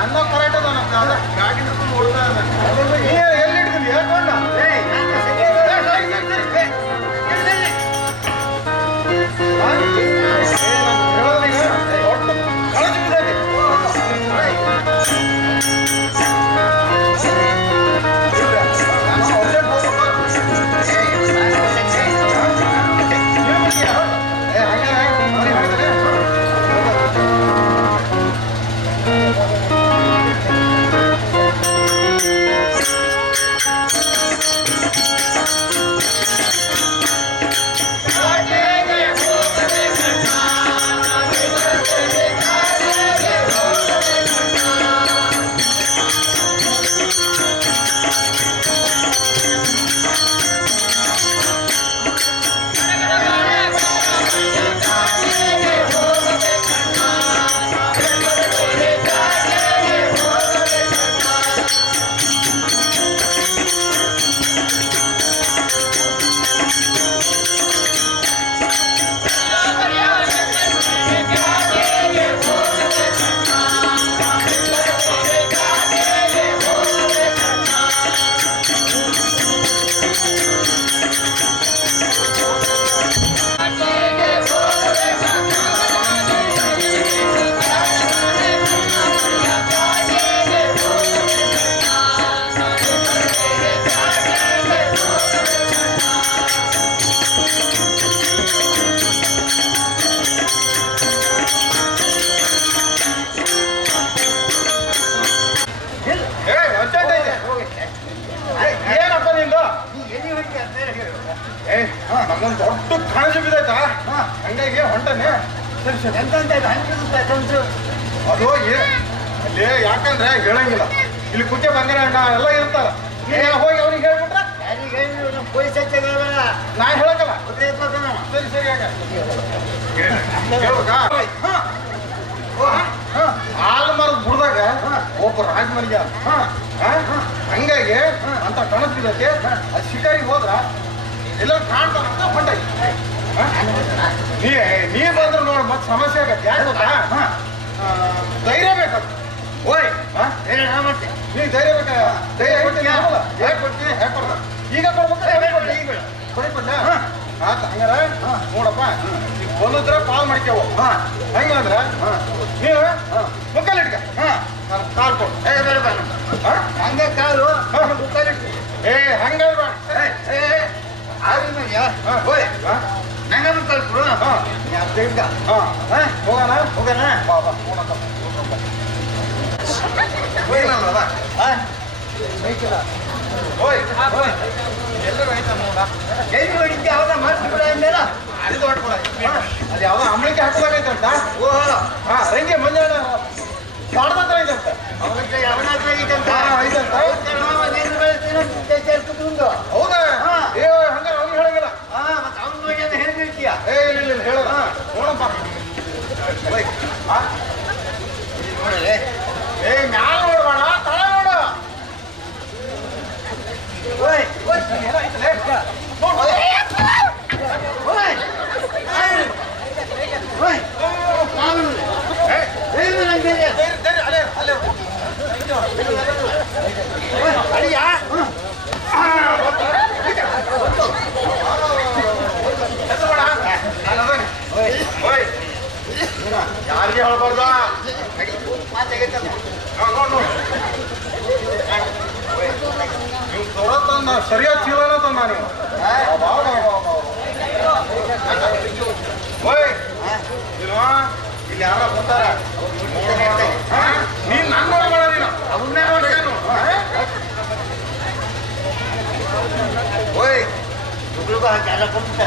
ಅನ್ನ ಕರೆಕ್ಟ್ ಅದ ಗಾಡಿ ಹಿಡ್ಕೊಂಡು ಓಡ್ತಾ ಎಲ್ಲಿ ಹಿಡ್ಕೊಂಡು ಹೇಳ್ಕೊಂಡ ನಮ್ಮೊಂದು ದೊಡ್ಡ ಕಾಣಿಸಿ ಬಿದ್ದೈತಾ ಹಂಗಾಗಿ ಹೊಂಟನೆ ಸರಿ ಸರಿ ಎಂತ ಅದು ಅಲ್ಲಿ ಯಾಕಂದ್ರೆ ಹೇಳಂಗಿಲ್ಲ ಇಲ್ಲಿ ಕುಕ್ಕೆ ಬಂಗಾರ ಅಣ್ಣ ಎಲ್ಲ ಇರ್ತಾರ ಹೋಗಿ ಅವ್ರಿಗೆ ಹೇಳ್ಬಿಟ್ರೆ ನಾ ಹೇಳಕ್ಕಲ್ಲ ಸರಿ ಸರಿ ಹಾಲು ಮರದ ಬುಡ್ದಾಗ ಒಬ್ಬ ರಾಜಮರಿಯ ಹಂಗಾಗಿ ಅಂತ ಕಣಸ್ ಬಿದ್ದೈತಿ ಅದು ಶಿಕಾರಿಗೆ ಹೋದ್ರ ಎಲ್ಲ ಕಾಣ್ತಾನಂತ ಹೊಂಟಾಗಿ ನೀ ಬಂದ್ರು ನೋಡ್ ಮತ್ತೆ ಸಮಸ್ಯೆ ಆಗತ್ತೆ ಯಾಕೆ ಗೊತ್ತಾ ಧೈರ್ಯ ಬೇಕಂತ ಓಯ್ ನೀ ಧೈರ್ಯ ಬೇಕ ಧೈರ್ಯ ಕೊಡ್ತೀನಿ ಹೇಗೆ ಕೊಡ್ತೀನಿ ಹೇಗೆ ಕೊಡ್ದ ಈಗ ಕೊಡ್ಬೇಕು ಈಗ ಕೊಡಿಕೊಂಡ ಆತ ಹಂಗಾರ ನೋಡಪ್ಪ ಈಗ ಬಂದಿದ್ರೆ ಕಾಲ್ ಮಾಡ್ಕೇವು ಹಂಗಂದ್ರ ನೀವು ಮುಕ್ಕಲಿಟ್ಕ ನಾನು ಕಾಲ್ ಕೊಡು ಹಂಗೆ ಕಾಲು ಮುಕ್ಕಲಿಟ್ಕ ಹಂಗ ನಂಗನ್ನು ಕಳ್ಸ್ಬಿಡು ಹೋಗೋಣ ಹೋಗೋಣ ಎಲ್ಲರೂ ಆಯ್ತಾ ನೋಡ ಎಲ್ಲಿ ಹೊಡಿದ್ದೆ ಯಾವ್ದ ಮಾಡ್ಸ್ಬಿಡ ಮೇಲೆ ಅದು ಹೊಡ್ಕೊಳ ಅದು ಯಾವ್ದೋ ಅಂಬಳಿಕೆ ಹಾಕೋದಾಗೈತಂತ ಓಹೋ ರಂಗೆ ಮುಂದೆ ಮಾಡ್ದಂತ ಐತಂತ ಅವನ ಯಾವನಾತ್ರ ಐತಂತ ಹೌದಾ ಏ ಹಂಗಾರೆ ಅವ್ನಿಗೆ ಹೇಳಂಗಿಲ್ಲ ಹೇಳ್ತೀಯ ಏ ಇಲ್ಲ ಹೇಳೋಣ ನೋಡಪ್ಪ ನೋಡಲೇ ಏ ಮ್ಯಾಲ ನೋಡ್ಬೇಡ ತಳ ನೋಡು ಯಾರಿಗೆ ಹೇಳ್ಬಾರ್ದ ನೀವು ತೊರತಂದ ಸರಿಯಾದ ಚೀಲನ ತಂದ ನೀವು ಇಲ್ಲಿ ಯಾರ ಬರ್ತಾರ ನೀನ್ ನನ್ ನೋಡ್ಬೇಡ ನೀನು ಅವನ್ನೇ ನೋಡ್ಬೇಕೇನು ಓಯ್ ಎಲ್ಲ ಕೊಡ್ತ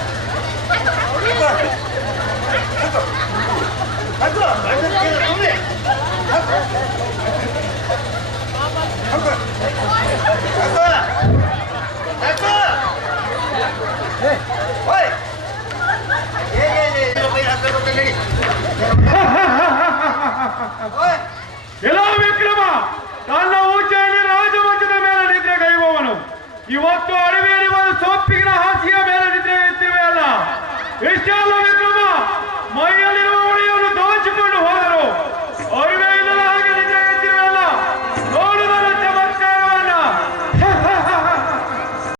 ಎಲ್ಲೋ ವಿಕ್ರಮ ತನ್ನ ಉಚ್ಚೆಯಲ್ಲಿ ರಾಜವಂಶದ ಮೇಲೆ ನಿದ್ರೆ ಕೈಯುವವನು ಇವತ್ತು ಅಡವಿಯಲ್ಲಿ ನೀವು ಸೊಪ್ಪಿಗಿನ ಹಾಸಿಗೆ ಮೇಲೆ ನಿದ್ರೆ ಇರ್ತೀವಿ ಅಲ್ಲ ಇಷ್ಟೆಲ್ಲ